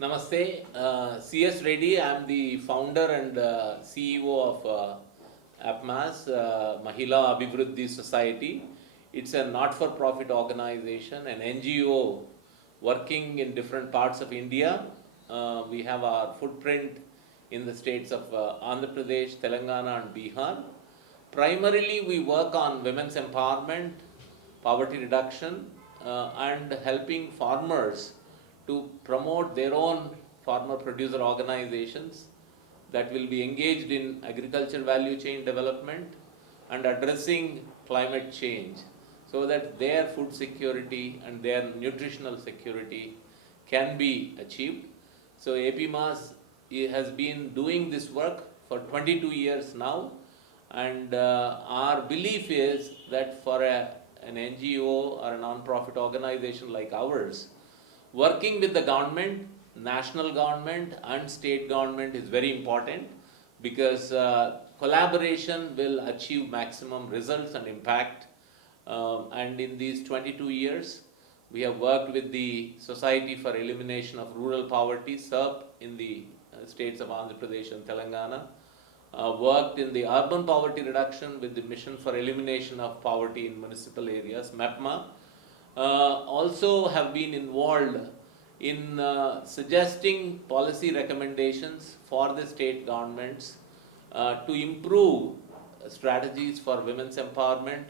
Namaste, CS Reddy. I am the founder and CEO of APMAS, Mahila Abhivruddhi Society. It's a not-for-profit organization, an NGO working in different parts of India. We have our footprint in the states of Andhra Pradesh, Telangana and Bihar. Primarily, we work on women's empowerment, poverty reduction, and helping farmers to promote their own farmer producer organizations that will be engaged in agriculture value chain development and addressing climate change so that their food security and their nutritional security can be achieved. So APMAS has been doing this work for 22 years now, and our belief is that for an NGO or a non-profit organization like ours, working with the government, national government and state government is very important because collaboration will achieve maximum results and impact. And in these 22 years, we have worked with the Society for Elimination of Rural Poverty, SERP, in the states of Andhra Pradesh and Telangana. Worked in the urban poverty reduction with the Mission for Elimination of Poverty in Municipal Areas, MEPMA. Also have been involved in suggesting policy recommendations for the state governments to improve strategies for women's empowerment,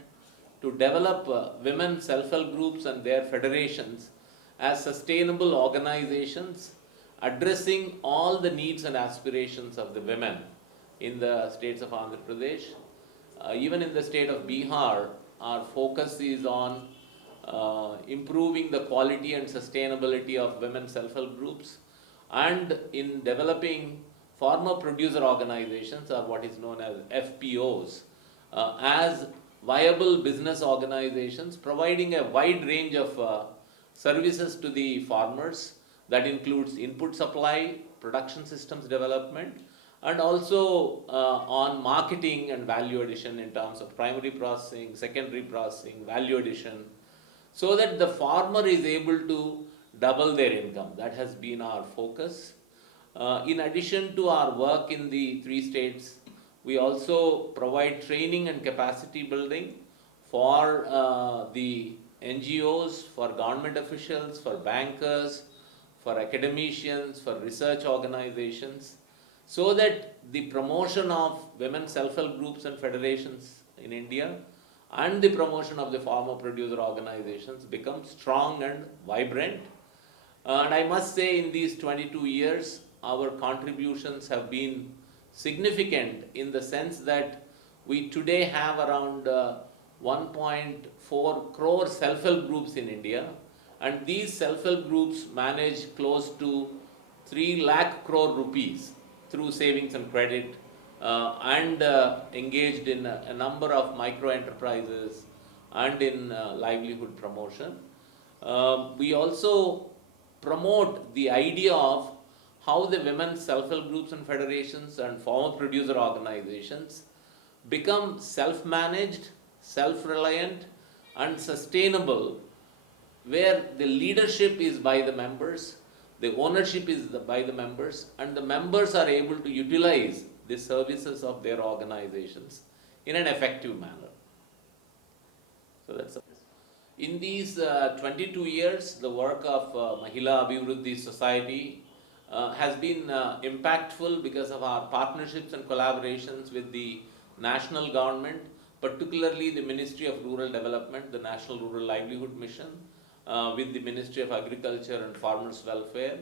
to develop women self-help groups and their federations as sustainable organizations addressing all the needs and aspirations of the women in the states of Andhra Pradesh. Even in the state of Bihar, our focus is on improving the quality and sustainability of women self-help groups and in developing farmer producer organizations, or what is known as FPOs, as viable business organizations providing a wide range of services to the farmers. That includes input supply, production systems development, and also on marketing and value addition in terms of primary processing, secondary processing, value addition, so that the farmer is able to double their income. That has been our focus. In addition to our work in the three states, we also provide training and capacity building for the NGOs, for government officials, for bankers, for academicians, for research organizations, so that the promotion of women self-help groups and federations in India and the promotion of the farmer producer organizations become strong and vibrant. And I must say, in these 22 years, our contributions have been significant in the sense that we today have around 1.4 crore self-help groups in India, and these self-help groups manage close to 3 lakh crore rupees through savings and credit, and engaged in a number of micro enterprises and in livelihood promotion. We also promote the idea of how the women's self-help groups and federations and farmer producer organizations become self-managed, self-reliant and sustainable, where the leadership is by the members, the ownership is by the members, and the members are able to utilize the services of their organizations in an effective manner. So that's in these 22 years, the work of Mahila Abhivruddhi Society has been impactful because of our partnerships and collaborations with the national government, particularly the Ministry of Rural Development, the National Rural Livelihood Mission, with the Ministry of Agriculture and Farmers Welfare,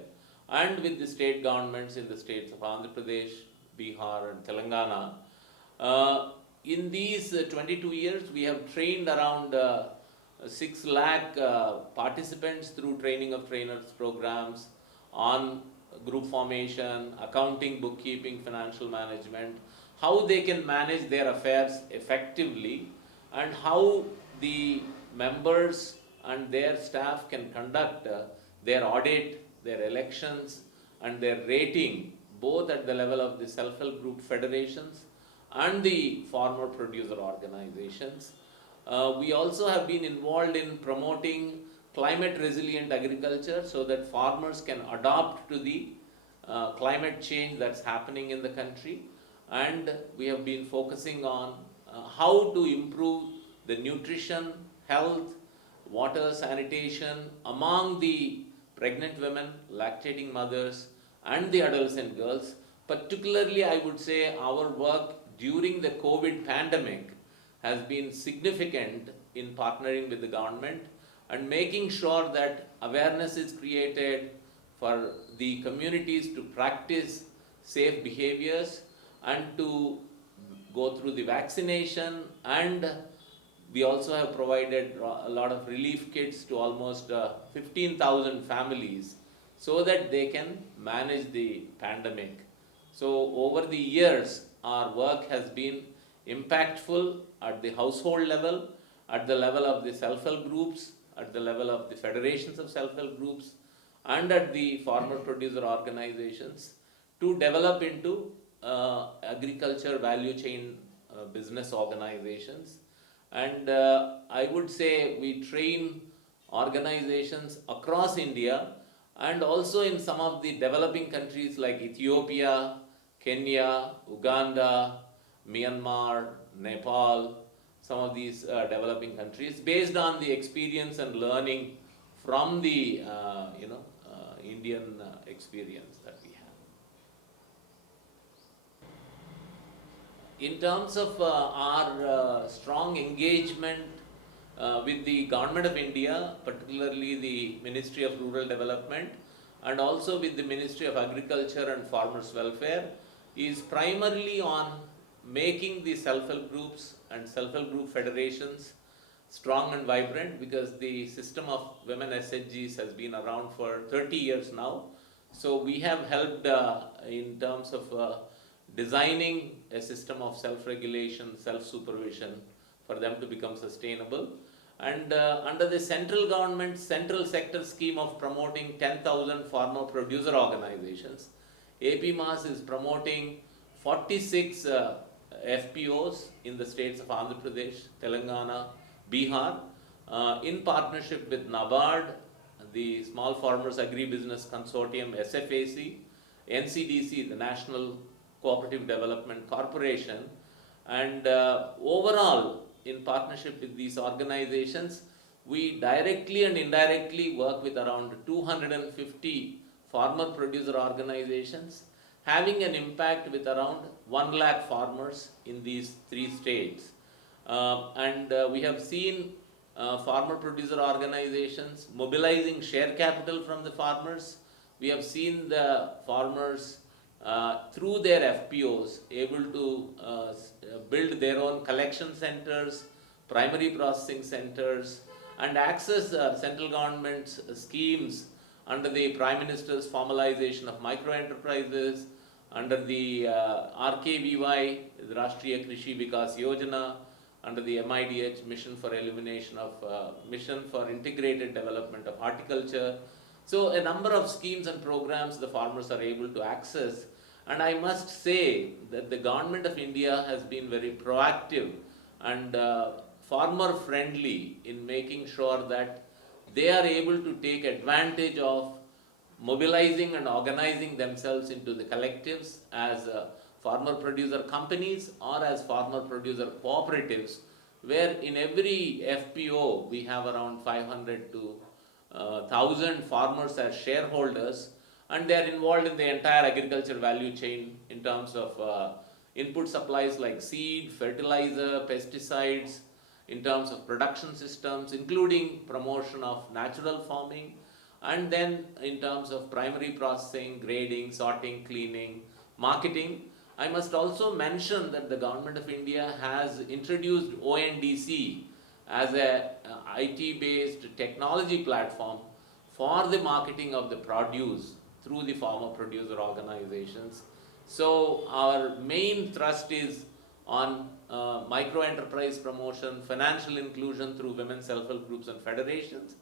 and with the state governments in the states of Andhra Pradesh, Bihar and Telangana. In these 22 years, we have trained around 6 lakh participants through training of trainers programs on group formation, accounting, bookkeeping, financial management, how they can manage their affairs effectively, and how the members and their staff can conduct their audit, their elections and their rating, both at the level of the self-help group federations and the farmer producer organizations. We also have been involved in promoting climate resilient agriculture so that farmers can adapt to the climate change that's happening in the country. And we have been focusing on how to improve the nutrition, health, water, sanitation among the pregnant women, lactating mothers, and the adolescent girls. Particularly, I would say our work during the COVID pandemic has been significant in partnering with the government and making sure that awareness is created for the communities to practice safe behaviors and to go through the vaccination. And we also have provided a lot of relief kits to almost 15,000 families so that they can manage the pandemic. So over the years, our work has been impactful at the household level, at the level of the self-help groups, at the level of the federations of self-help groups, and at the farmer producer organizations to develop into agriculture value chain business organizations. And I would say we train organizations across India and also in some of the developing countries like Ethiopia, Kenya, Uganda, Myanmar, Nepal, some of these developing countries, based on the experience and learning from the Indian experience that we have. In terms of our strong engagement with the Government of India, particularly the Ministry of Rural Development and also with the Ministry of Agriculture and Farmers Welfare, is primarily on making the self-help groups and self-help group federations strong and vibrant, because the system of women SHGs has been around for 30 years now. So we have helped in terms of designing a system of self-regulation, self-supervision for them to become sustainable. And under the central government central sector scheme of promoting 10,000 farmer producer organizations, AP MAS is promoting 46 FPOs in the states of Andhra Pradesh, Telangana, Bihar, in partnership with NABARD, the Small Farmers Agribusiness Consortium, SFAC, NCDC, the National Cooperative Development Corporation, and overall, in partnership with these organizations, we directly and indirectly work with around 250 farmer producer organizations, having an impact with around 1 lakh farmers in these 3 states. We have seen farmer producer organizations mobilizing share capital from the farmers. We have seen the farmers through their FPOs able to build their own collection centers, primary processing centers, and access central government's schemes under the Prime Minister's formalization of micro enterprises, under the RKVY, the Rashtriya Krishi Vikas Yojana, under the MIDH, Mission for Elimination of Mission for Integrated Development of Horticulture. So a number of schemes and programs the farmers are able to access. And I must say that the Government of India has been very proactive and farmer friendly in making sure that they are able to take advantage of mobilizing and organizing themselves into the collectives as farmer producer companies or as farmer producer cooperatives, where in every FPO we have around 500 to 1,000 farmers as shareholders, and they are involved in the entire agriculture value chain in terms of input supplies like seed, fertilizer, pesticides, in terms of production systems, including promotion of natural farming, and then in terms of primary processing, grading, sorting, cleaning, marketing. I must also mention that the Government of India has introduced ONDC as a IT-based technology platform for the marketing of the produce through the farmer producer organizations. So our main thrust is on micro enterprise promotion, financial inclusion through women self-help groups and federations,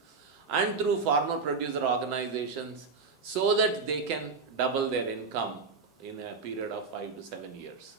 and through farmer producer organizations, so that they can double their income in a period of 5 to 7 years.